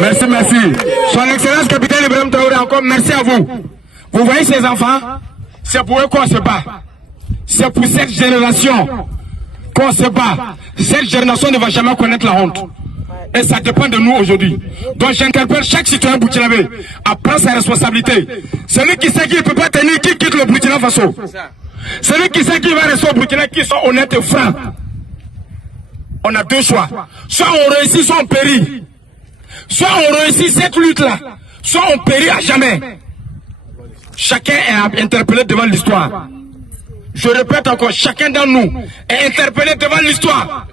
Merci, merci. Son Excellence capitaine Ibrahim Traoré, encore merci à vous. Vous voyez ces enfants, c'est pour eux qu'on se bat. C'est pour cette génération qu'on se bat. Cette génération ne va jamais connaître la honte. Et ça dépend de nous aujourd'hui. Donc j'interpelle chaque citoyen burkinabé à prendre sa responsabilité. Celui qui sait qu'il ne peut pas tenir, qui quitte le Burkina Faso. Celui qui sait qu'il va rester au Burkina, qui soit honnête et franc. On a deux choix. Soit on réussit, soit on périt. Soit on réussit cette lutte-là, soit on périt à jamais. Chacun est interpellé devant l'histoire. Je répète encore, chacun d'entre nous est interpellé devant l'histoire.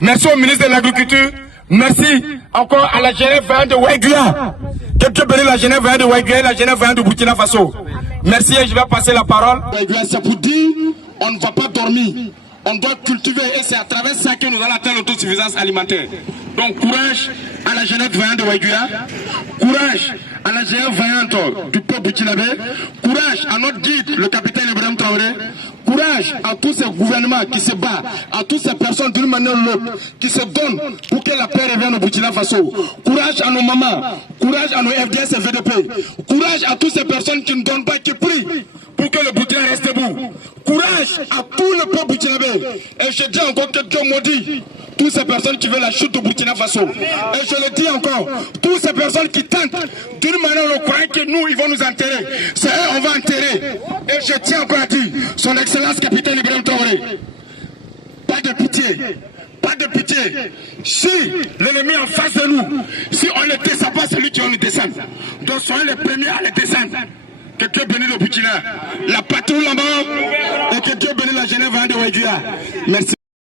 Merci au ministre de l'Agriculture. Merci encore à la Genève de Ouaïguia. Que Dieu bénisse la Genève de Ouaïguia et la Genève de Burkina Faso. Merci et je vais passer la parole. C'est pour dire, on ne va pas dormir. On doit cultiver et c'est à travers ça que nous allons atteindre l'autosuffisance alimentaire. Donc courage à la jeunesse vaillante de Ouaïguia, courage à la jeunesse vaillante du peuple burkinabé, courage à notre guide, le capitaine Ibrahim Traoré, courage à tous ces gouvernements qui se battent, à toutes ces personnes d'une manière ou l'autre qui se donnent pour que la paix revienne au Burkina Faso. Courage à nos mamans, courage à nos FDS et VDP, courage à toutes ces personnes qui ne donnent pas, qui prient pour que le Burkina reste debout. Courage à tout le peuple burkinabé. Et je dis encore que Dieu maudit toutes ces personnes qui veulent la chute du Burkina Faso. Et je le dis encore, toutes ces personnes qui tentent d'une manière ou croire que nous, ils vont nous enterrer. C'est eux, on va enterrer. Et je tiens encore à dire, son Excellence capitaine Ibrahim Traoré, pas de pitié. Pas de pitié. Si l'ennemi est en face de nous, si on ne descend pas, celui qui va nous descendre. Donc soyez les premiers à les descendre. Que Dieu bénisse le Burkina, la patrouille là-bas, et que Dieu bénisse la Genève de Ouaïguia. Merci.